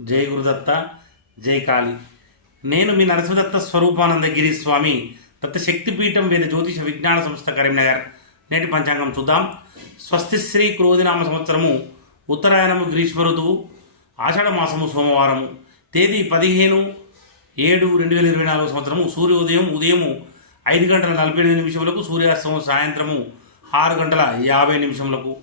జై గురుదత్త జై కాళి. నేను మీ నరసింహదత్త స్వరూపానంద గిరి స్వామి దత్త శక్తిపీఠం వేద జ్యోతిష విజ్ఞాన సంస్థ కరీంనగర్. నేటి పంచాంగం చూద్దాం. స్వస్తి శ్రీ క్రోధినామ సంవత్సరము ఉత్తరాయణము గ్రీష్మ ఋతువు ఆషాఢ మాసము సోమవారము. తేదీ పదిహేను ఏడు రెండు వేల ఇరవై నాలుగు సంవత్సరము సూర్యోదయం ఉదయము ఐదు గంటల నలభై ఎనిమిది నిమిషములకు సూర్యాస్తమం సాయంత్రము ఆరు గంటల యాభై నిమిషములకు.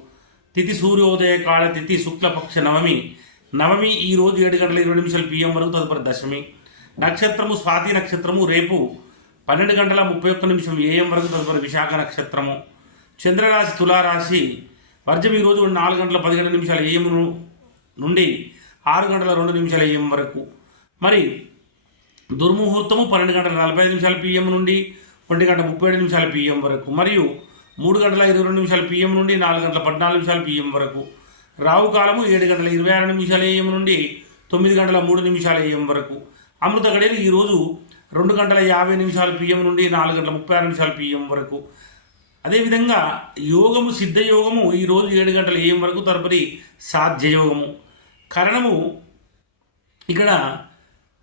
తిథి సూర్యోదయ కాల తిథి శుక్లపక్ష నవమి నవమి ఈ రోజు ఏడు గంటల ఇరవై నిమిషాల పిఎం వరకు తదుపరి దశమి. నక్షత్రము స్వాతి నక్షత్రము రేపు పన్నెండు గంటల ముప్పై ఒక్క నిమిషం ఏఎం వరకు తదుపరి విశాఖ నక్షత్రము. చంద్రరాశి తులారాశి వర్జం ఈరోజు రోజు నాలుగు గంటల పదిహేడు నిమిషాల ఏఎం నుండి ఆరు గంటల రెండు నిమిషాల ఏఎం వరకు. మరి దుర్ముహూర్తము పన్నెండు గంటల నలభై ఐదు నిమిషాల పిఎం నుండి ఒంటి గంట ముప్పై ఏడు నిమిషాల పిఎం వరకు. మరియు మూడు గంటల ఇరవై రెండు నిమిషాల పిఎం నుండి నాలుగు గంటల పద్నాలుగు నిమిషాల పిఎం వరకు. రావు కాలము ఏడు గంటల ఇరవై ఆరు నిమిషాల ఏఎం నుండి తొమ్మిది గంటల మూడు నిమిషాల ఏఎం వరకు. అమృత గడియలు ఈరోజు రెండు గంటల యాభై నిమిషాల పిఎం నుండి నాలుగు గంటల ముప్పై ఆరు నిమిషాల పిఎం వరకు. అదేవిధంగా యోగము సిద్ధయోగము ఈరోజు ఏడు గంటల ఏఎం వరకు తదుపరి సాధ్యయోగము కరణము ఇక్కడ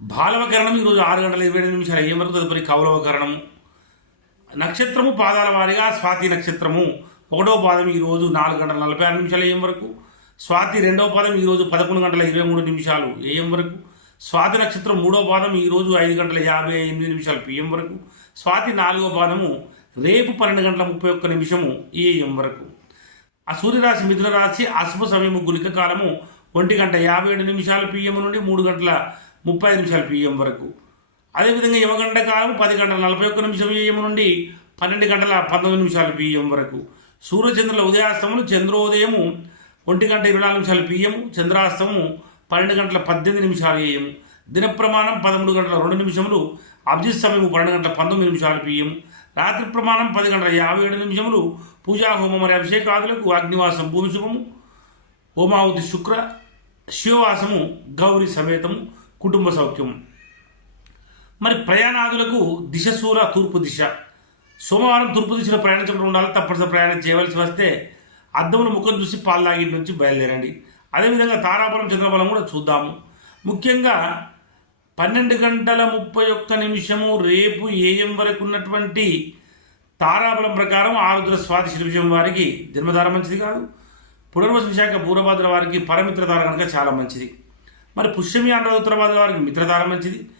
బాలవకరణం ఈరోజు ఆరు గంటల ఇరవై ఎనిమిది నిమిషాలు అయ్యే వరకు తదుపరి కౌలవకరణము నక్షత్రము పాదాల వారిగా స్వాతి నక్షత్రము. ఒకటో పాదం ఈరోజు నాలుగు గంటల నలభై ఆరు నిమిషాల ఏం వరకు. స్వాతి రెండవ పాదం ఈరోజు పదకొండు గంటల ఇరవై మూడు నిమిషాలు ఏఎం వరకు. స్వాతి నక్షత్రం మూడో పాదం ఈరోజు ఐదు గంటల యాభై ఎనిమిది నిమిషాలు పిఎం వరకు. స్వాతి నాలుగో పాదము రేపు పన్నెండు గంటల ముప్పై ఒక్క నిమిషము ఏఎం వరకు. ఆ సూర్యరాశి మిథున రాశి అశుభ సమయము గులిక కాలము ఒంటి గంట యాభై ఏడు నిమిషాలు పిఎం నుండి మూడు గంటల ముప్పై ఐదు పిఎం వరకు. అదేవిధంగా యమగంట కాలం పది గంటల నలభై ఒక్క నిమిషం ఏఎం నుండి పన్నెండు గంటల పంతొమ్మిది నిమిషాలు పిఎం వరకు. సూర్యచంద్రుల ఉదయాస్తములు చంద్రోదయము ఒంటి గంట ఇరవై నాలుగు నిమిషాల పిఎం చంద్రాస్తము పన్నెండు గంటల పద్దెనిమిది నిమిషాలు ఏఎం. దిన ప్రమాణం పదమూడు గంటల రెండు నిమిషములు అభిజిత్ సమయం పన్నెండు గంటల పంతొమ్మిది నిమిషాలు పిఎం. రాత్రి ప్రమాణం పది గంటల యాభై ఏడు నిమిషములు పూజా హోమం మరియు అభిషేకాదులకు అగ్నివాసం భూమి శుభము హోమావతి శుక్ర శివవాసము గౌరి సమేతము కుటుంబ సౌఖ్యం. మరి ప్రయాణాదులకు దిశ సూర తూర్పు దిశ. సోమవారం తూర్పు దిశలో ప్రయాణించకుండా ఉండాలి తప్పనిసరి ప్రయాణం చేయవలసి వస్తే అద్దముల ముఖం చూసి పాల్లాగి నుంచి బయలుదేరండి. అదేవిధంగా తారాబలం చంద్రబలం కూడా చూద్దాము. ముఖ్యంగా పన్నెండు గంటల ముప్పై ఒక్క నిమిషము రేపు ఏఎం వరకు ఉన్నటువంటి తారాబలం ప్రకారం ఆరుద్ర స్వాతి శిల్విషం వారికి జన్మధార మంచిది కాదు. పునర్వస విశాఖ పూర్వభాద్ర వారికి పరమిత్రధార కనుక చాలా మంచిది. మరి పుష్యమి అనురాధ ఉత్తరభాద్ర వారికి మిత్రధార మంచిది.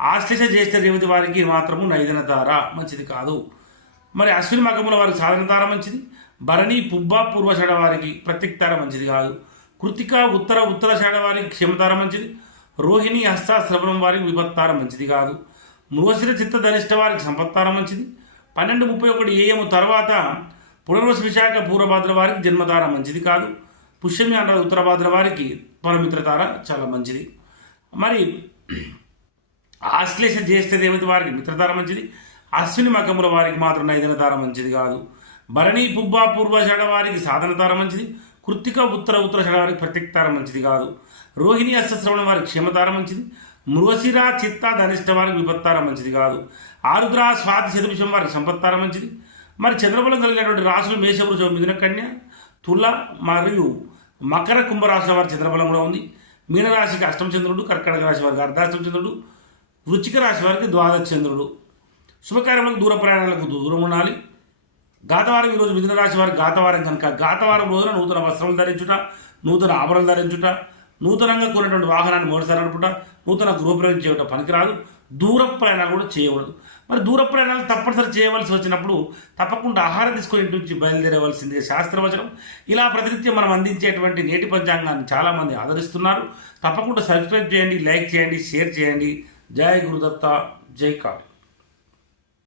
ఆశ్లేష జ్యేష్ఠ రేవతి వారికి మాత్రము నైదన ధార మంచిది కాదు. మరి అశ్విని మగముల వారికి సాధన తార మంచిది. భరణి పుబ్బ పూర్వషాఢ వారికి ప్రత్యక్తార మంచిది కాదు. కృతిక ఉత్తర ఉత్తర షాఢ వారికి క్షమతార మంచిది. రోహిణి హస్తాశ్రవణం వారికి విపత్తార మంచిది కాదు. మృగశిర చిత్త ధనిష్ట వారికి సంపత్తార మంచిది. పన్నెండు ముప్పై ఒకటి ఏఎం తర్వాత పునర్వశ విశాఖ పూర్వభాద్ర వారికి జన్మతార మంచిది కాదు. పుష్యమి అన్న ఉత్తరభాద్ర వారికి పరమిత్రతార చాలా మంచిది. మరి ఆశ్లేష జ్యేష్ఠ దేవత వారికి మిత్రతార మంచిది. అశ్విని మకముల వారికి మాత్రం నైదన తార మంచిది కాదు. భరణి పుబ్బ పూర్వషాఢ వారికి సాధన తార మంచిది కృత్తిక ఉత్తర ఉత్తర షడ వారికి ప్రత్యక్తార మంచిది కాదు. రోహిణి అష్టశ్రవణ వారికి క్షేమతార మంచిది మృగశిర చిత్త ధనిష్ట వారికి విపత్తార మంచిది కాదు. ఆరుద్ర స్వాతి శతభిషం వారికి సంపత్తార మంచిది. మరి చంద్రబలం కలిగినటువంటి రాసులు మేషవృషం మిథున కన్య తుల మరియు మకర కుంభరాశుల వారి చంద్రబలం కూడా ఉంది. మీనరాశికి అష్టమ చంద్రుడు కర్కటక రాశి వారికి అర్ధాష్టమ చంద్రుడు వృచ్చిక రాశి వారికి ద్వాదశ చంద్రుడు. శుభకార్యములకు దూర ప్రయాణాలకు దూరం ఉండాలి. గాతవారం ఈరోజు మిథున రాశి వారి గాతవారం కనుక గాతవారం రోజున నూతన వస్త్రం ధరించుట నూతన ఆభరణలు ధరించుట నూతనంగా కొనేటువంటి వాహనాన్ని మోడసారి నడుపుట నూతన గృహప్రవేశం చేయటం పనికిరాదు దూర ప్రయాణాలు కూడా చేయకూడదు. మరి దూర ప్రయాణాలు తప్పనిసరి చేయవలసి వచ్చినప్పుడు తప్పకుండా ఆహారం తీసుకుని ఇంటి నుంచి బయలుదేరవలసిందే శాస్త్రవచనం. ఇలా ప్రతినిత్యం మనం అందించేటువంటి నేటి పంచాంగాన్ని చాలామంది ఆదరిస్తున్నారు. తప్పకుండా సబ్స్క్రైబ్ చేయండి లైక్ చేయండి షేర్ చేయండి. జై గురుదత్త జై కాళీ.